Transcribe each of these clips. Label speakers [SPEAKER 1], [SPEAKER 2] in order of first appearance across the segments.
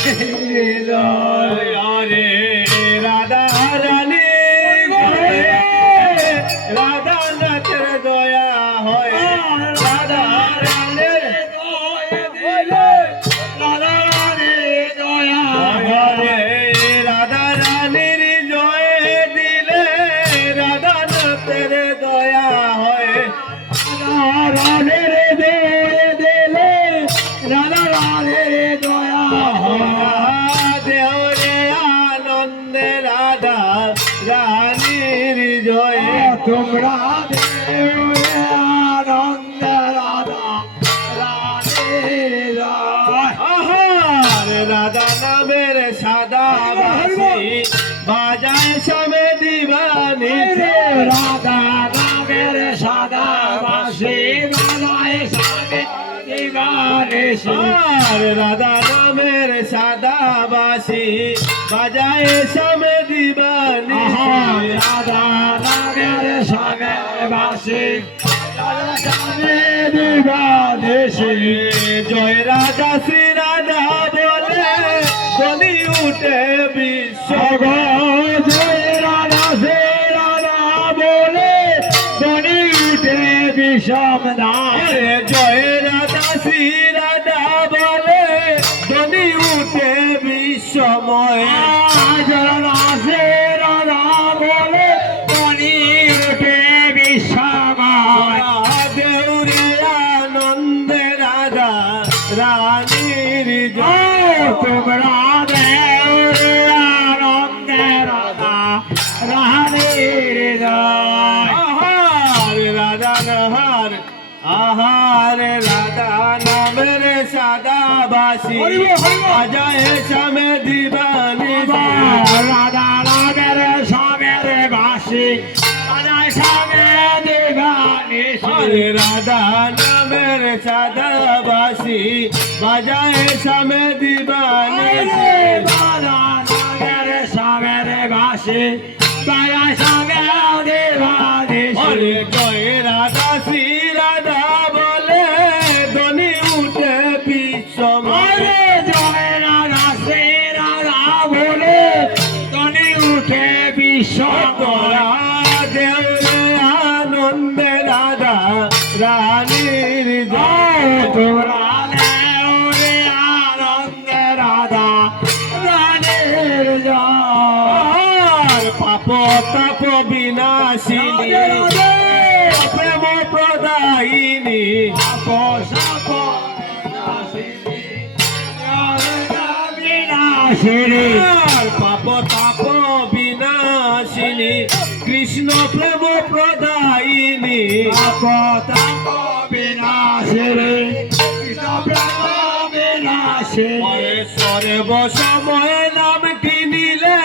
[SPEAKER 1] আরে দেহরে আনন্দে রাধা রানীর জয়।
[SPEAKER 2] তোমরা দেবে আনন্দ রাধা রাধের জয়।
[SPEAKER 1] রাধা নামের সাদা বাজায় সবে দিবানি। আর রাধা নামের সাদা বাসি বাজায় সবে দিবানি।
[SPEAKER 2] রাধা নামের সামনে বাসি
[SPEAKER 1] জয় রাধা শ্রী বিশ্বময়
[SPEAKER 2] রাধা সে রাধা বলে বনি উঠে বিষমায়
[SPEAKER 1] দেউরে আনন্দে রাধা রানীর জয়
[SPEAKER 2] তোমরা
[SPEAKER 1] সাদা বাসি আজায় সামে দিবানি
[SPEAKER 2] রাধা রাগের সামের বাসি। সামে দিবানিসি
[SPEAKER 1] রাধা নামের সাদা বাসি বাজায় সামে দিবানি
[SPEAKER 2] রাধা সামের বাসি।
[SPEAKER 1] তোরা দেউরে আনন্দে রাধা রানীর জয়
[SPEAKER 2] তোরা আনন্দে রাধা রানীর জয়
[SPEAKER 1] পাপ তাপ বিনাশিনী প্রেম প্রদায়িনী পাপ তাপ পরে সর্ব সময় নাম কিনিলে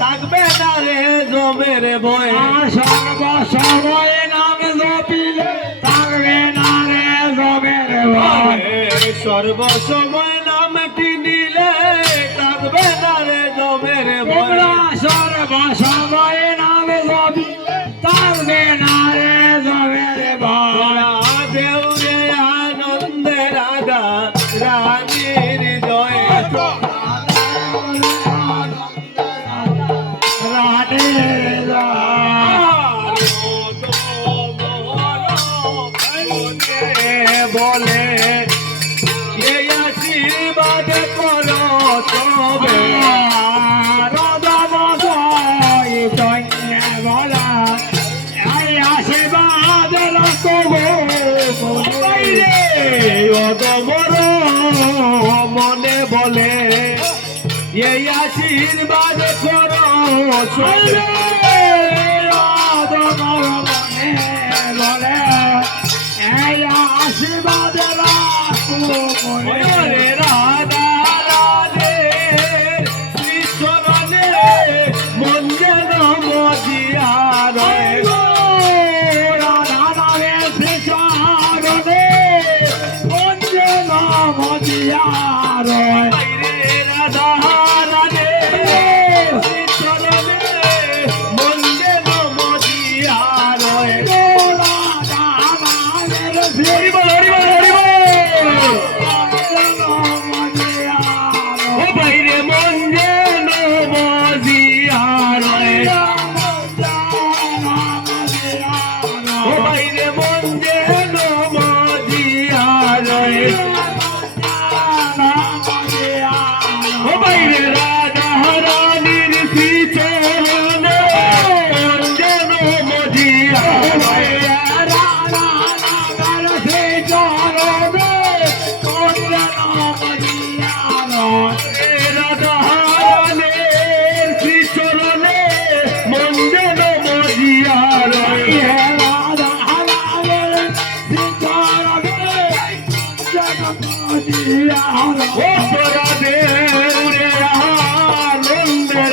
[SPEAKER 1] থাকবে না রে জমের সর্ব
[SPEAKER 2] সর্বসময় নাম জপিলে থাকবে না রে জমের ভয়
[SPEAKER 1] সর্ব এই আশীর্বাদ করো তবে ওরে রাধা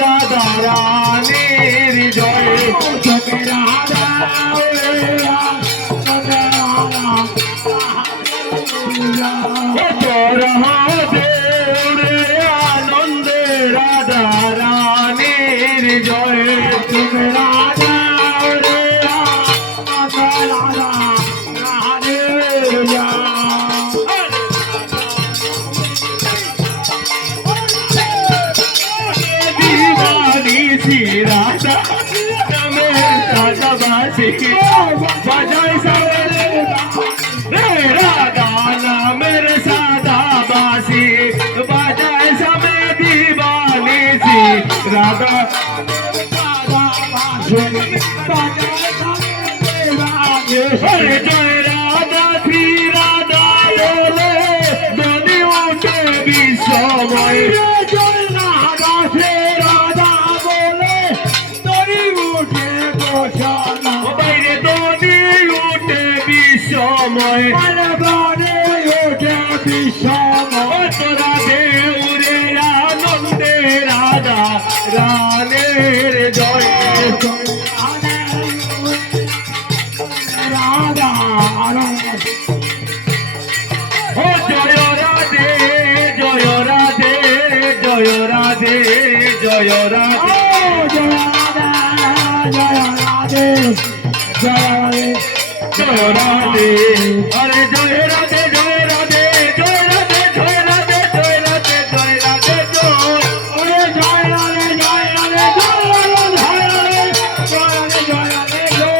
[SPEAKER 1] রাধা রাম जी राधा तमे राधा बासी बजाय सारे रे राधा, नाम रे साधा बासी बजाय समय दीवानी सी राधा। বিশ্বময় ও তোরা দেউরে আনন্দে রাধা রানের জয়। ও জয় রাধে জয় রাধে জয় রাধে करो राधे अरे जय राधे जय राधे जय राधे जय राधे जय राधे जय राधे जो। अरे जय राधे जय राधे जय राधे जय राधे जय राधे जय राधे जो।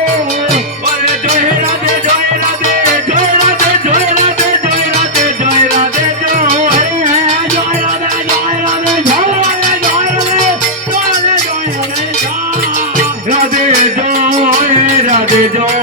[SPEAKER 1] अरे जय राधे जय राधे जय राधे जय राधे जय राधे जय राधे जो अरे जय राधे जय राधे जय राधे जय राधे जय राधे जय राधे राधे जो
[SPEAKER 2] राधे जो।